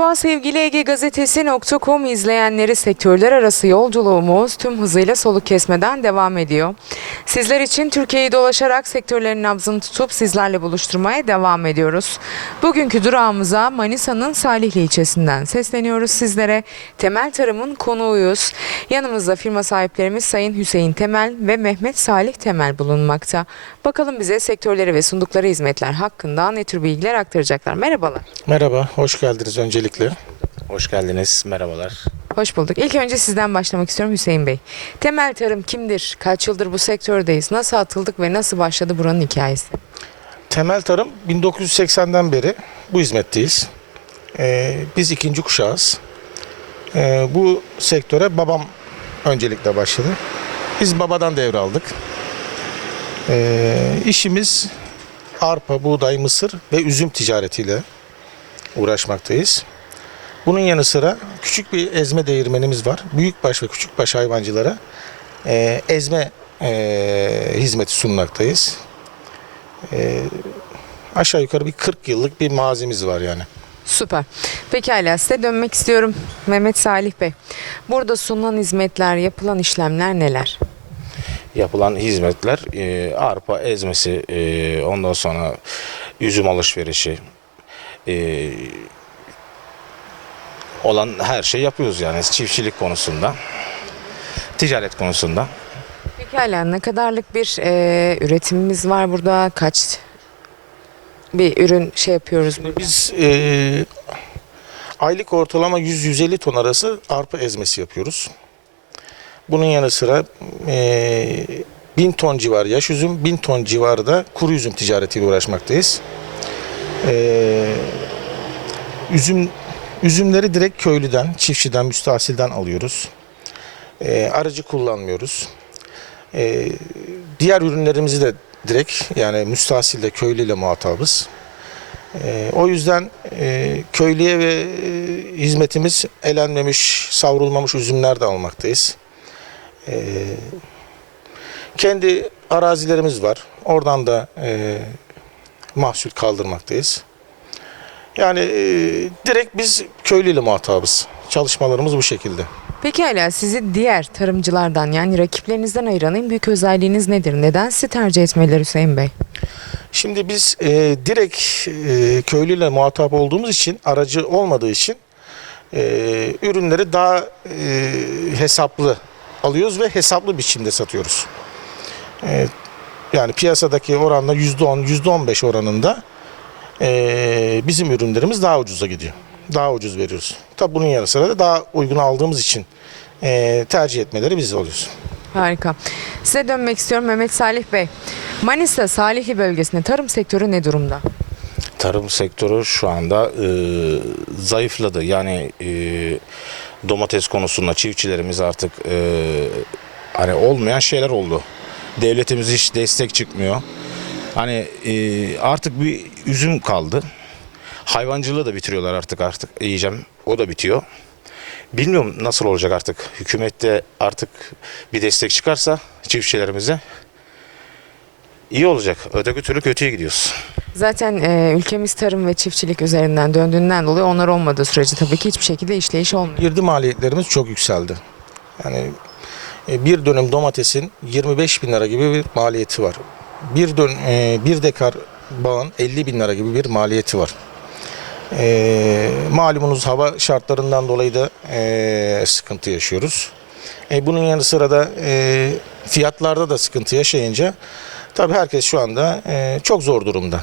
Merhaba sevgili Ege Gazetesi.com izleyenleri sektörler arası yolculuğumuz tüm hızıyla soluk kesmeden devam ediyor. Sizler için Türkiye'yi dolaşarak sektörlerin nabzını tutup sizlerle buluşturmaya devam ediyoruz. Bugünkü durağımıza Manisa'nın Salihli ilçesinden sesleniyoruz sizlere. Temel Tarım'ın konuğuyuz. Yanımızda firma sahiplerimiz Sayın Hüseyin Temel ve Mehmet Salih Temel bulunmakta. Bakalım bize sektörleri ve sundukları hizmetler hakkında ne tür bilgiler aktaracaklar. Merhabalar. Merhaba, hoş geldiniz öncelikle. Hoş geldiniz, merhabalar. Hoş bulduk. İlk önce sizden başlamak istiyorum Hüseyin Bey. Temel tarım kimdir? Kaç yıldır bu sektördeyiz? Nasıl atıldık ve nasıl başladı buranın hikayesi? Temel Tarım 1980'den beri bu hizmetteyiz. Ee, biz ikinci kuşağız. Ee, bu sektöre babam öncelikle başladı. Biz babadan devraldık. Ee, işimiz arpa, buğday, mısır ve üzüm ticaretiyle uğraşmaktayız. Bunun yanı sıra küçük bir ezme değirmenimiz var. Büyükbaş ve küçükbaş hayvancılara e, ezme e, hizmeti sunmaktayız. E, aşağı yukarı bir 40 yıllık bir mazimiz var yani. Süper. Pekala size dönmek istiyorum Mehmet Salih Bey. Burada sunulan hizmetler, yapılan işlemler neler? Yapılan hizmetler e, arpa ezmesi, e, ondan sonra üzüm alışverişi, e, olan her şey yapıyoruz yani çiftçilik konusunda, ticaret konusunda. Pekala ne kadarlık bir e, üretimimiz var burada? Kaç bir ürün şey yapıyoruz burada? Biz e, aylık ortalama 100-150 ton arası arpa ezmesi yapıyoruz. Bunun yanı sıra e, 1000 ton civarı yaş üzüm, 1000 ton civarı da kuru üzüm ticaretiyle uğraşmaktayız. E, üzüm üzümleri direkt köylüden, çiftçiden, müstahsilden alıyoruz. E, aracı kullanmıyoruz. E, diğer ürünlerimizi de direkt yani müstahsilde köylüyle muhatabız. E, o yüzden e, köylüye ve e, hizmetimiz elenmemiş, savrulmamış üzümler de almaktayız. E, kendi arazilerimiz var. Oradan da e, mahsul kaldırmaktayız. Yani e, direkt biz köylüyle muhatabız. Çalışmalarımız bu şekilde. Pekala sizi diğer tarımcılardan yani rakiplerinizden ayıran en büyük özelliğiniz nedir? Neden sizi tercih etmeleri Hüseyin Bey? Şimdi biz e, direkt e, köylüyle muhatap olduğumuz için, aracı olmadığı için e, ürünleri daha e, hesaplı alıyoruz ve hesaplı biçimde satıyoruz. E, yani piyasadaki oranla %10, %15 oranında e, bizim ürünlerimiz daha ucuza gidiyor. Daha ucuz veriyoruz. Tabi bunun yanı sıra da daha uygun aldığımız için e, tercih etmeleri biz oluyoruz. Harika. Size dönmek istiyorum Mehmet Salih Bey. Manisa Salihli bölgesinde tarım sektörü ne durumda? Tarım sektörü şu anda e, zayıfladı. Yani e, domates konusunda çiftçilerimiz artık e, hani olmayan şeyler oldu. Devletimiz hiç destek çıkmıyor. Hani e, artık bir üzüm kaldı. Hayvancılığı da bitiriyorlar artık artık yiyeceğim. O da bitiyor. Bilmiyorum nasıl olacak artık. Hükümette artık bir destek çıkarsa çiftçilerimize iyi olacak. Öteki türlü kötüye gidiyoruz. Zaten e, ülkemiz tarım ve çiftçilik üzerinden döndüğünden dolayı onlar olmadığı sürece tabii ki hiçbir şekilde işleyiş olmuyor. Girdi maliyetlerimiz çok yükseldi. Yani e, bir dönüm domatesin 25 bin lira gibi bir maliyeti var. Bir, dön, e, bir dekar bağın 50 bin lira gibi bir maliyeti var. E, malumunuz hava şartlarından dolayı da e, sıkıntı yaşıyoruz. E, bunun yanı sıra da e, fiyatlarda da sıkıntı yaşayınca tabii herkes şu anda e, çok zor durumda.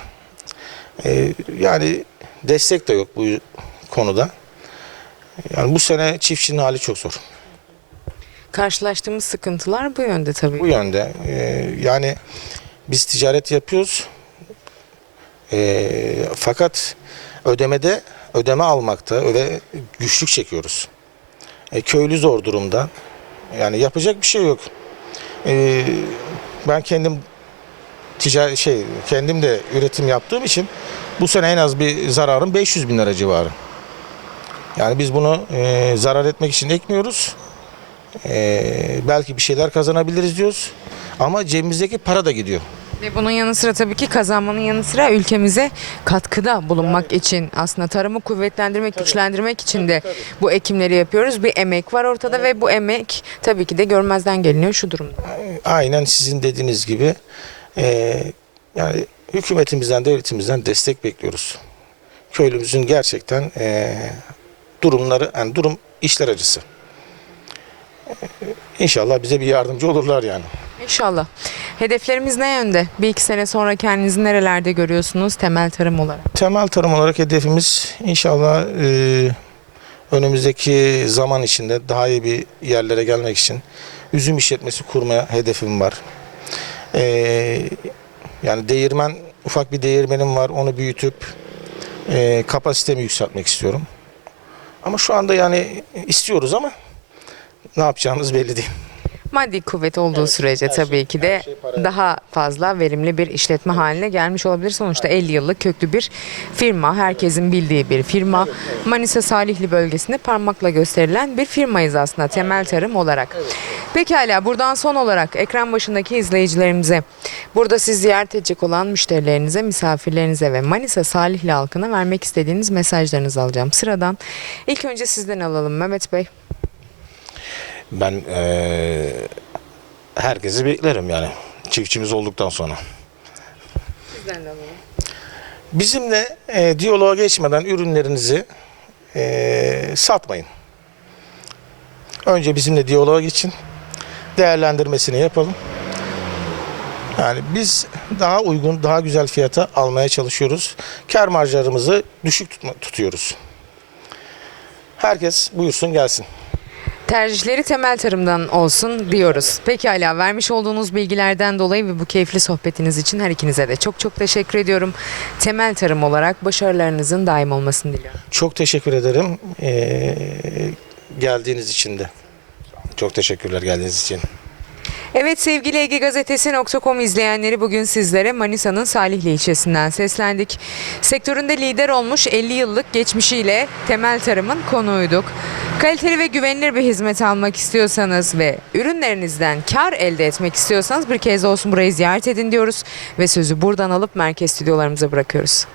E, yani destek de yok bu konuda. Yani bu sene çiftçinin hali çok zor. Karşılaştığımız sıkıntılar bu yönde tabii. Bu yönde. Ee, yani biz ticaret yapıyoruz. Ee, fakat ödemede ödeme almakta ve güçlük çekiyoruz. E, köylü zor durumda. Yani yapacak bir şey yok. Ee, ben kendim ticari şey kendim de üretim yaptığım için bu sene en az bir zararım 500 bin lira civarı. Yani biz bunu e, zarar etmek için ekmiyoruz. Ee, belki bir şeyler kazanabiliriz diyoruz. Ama cebimizdeki para da gidiyor. Ve bunun yanı sıra tabii ki kazanmanın yanı sıra ülkemize katkıda bulunmak için aslında tarımı kuvvetlendirmek, güçlendirmek için de bu ekimleri yapıyoruz. Bir emek var ortada ve bu emek tabii ki de görmezden geliniyor şu durumda. Aynen sizin dediğiniz gibi e, yani hükümetimizden, devletimizden destek bekliyoruz. Köylümüzün gerçekten e, durumları, yani durum işler acısı. E, İnşallah bize bir yardımcı olurlar yani. İnşallah. Hedeflerimiz ne yönde? Bir iki sene sonra kendinizi nerelerde görüyorsunuz temel tarım olarak? Temel tarım olarak hedefimiz inşallah e, önümüzdeki zaman içinde daha iyi bir yerlere gelmek için üzüm işletmesi kurmaya hedefim var. E, yani değirmen, ufak bir değirmenim var. Onu büyütüp e, kapasitemi yükseltmek istiyorum. Ama şu anda yani istiyoruz ama ne yapacağımız belli değil. Maddi kuvvet olduğu sürece tabii ki de daha fazla verimli bir işletme haline gelmiş olabilir. Sonuçta 50 yıllık köklü bir firma, herkesin bildiği bir firma. Manisa Salihli bölgesinde parmakla gösterilen bir firmayız aslında temel tarım olarak. Pekala buradan son olarak ekran başındaki izleyicilerimize, burada siz ziyaret edecek olan müşterilerinize, misafirlerinize ve Manisa Salihli halkına vermek istediğiniz mesajlarınızı alacağım. Sıradan ilk önce sizden alalım Mehmet Bey. Ben eee, herkesi beklerim yani çiftçimiz olduktan sonra. Sizden de alalım. Bizimle e, diyaloğa geçmeden ürünlerinizi e, satmayın. Önce bizimle diyaloğa geçin. Değerlendirmesini yapalım. Yani biz daha uygun, daha güzel fiyata almaya çalışıyoruz. Kar marjlarımızı düşük tutma, tutuyoruz. Herkes buyursun gelsin. Tercihleri temel tarımdan olsun diyoruz. Pekala vermiş olduğunuz bilgilerden dolayı ve bu keyifli sohbetiniz için her ikinize de çok çok teşekkür ediyorum. Temel tarım olarak başarılarınızın daim olmasını diliyorum. Çok teşekkür ederim e, geldiğiniz için de. Çok teşekkürler geldiğiniz için. Evet sevgili Ege Gazetesi.com izleyenleri bugün sizlere Manisa'nın Salihli ilçesinden seslendik. Sektöründe lider olmuş 50 yıllık geçmişiyle temel tarımın konuğuyduk. Kaliteli ve güvenilir bir hizmet almak istiyorsanız ve ürünlerinizden kar elde etmek istiyorsanız bir kez olsun burayı ziyaret edin diyoruz ve sözü buradan alıp merkez stüdyolarımıza bırakıyoruz.